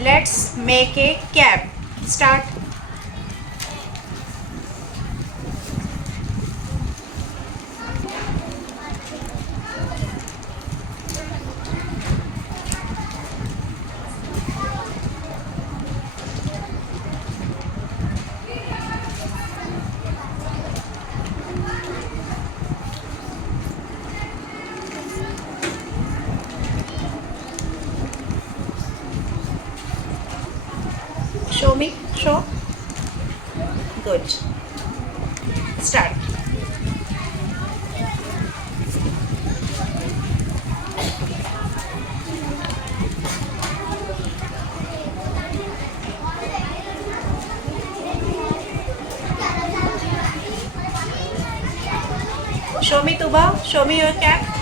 Let's make a cap. Start. Show me. Show. Good. Start. Show me, Tuba. Show me your cap.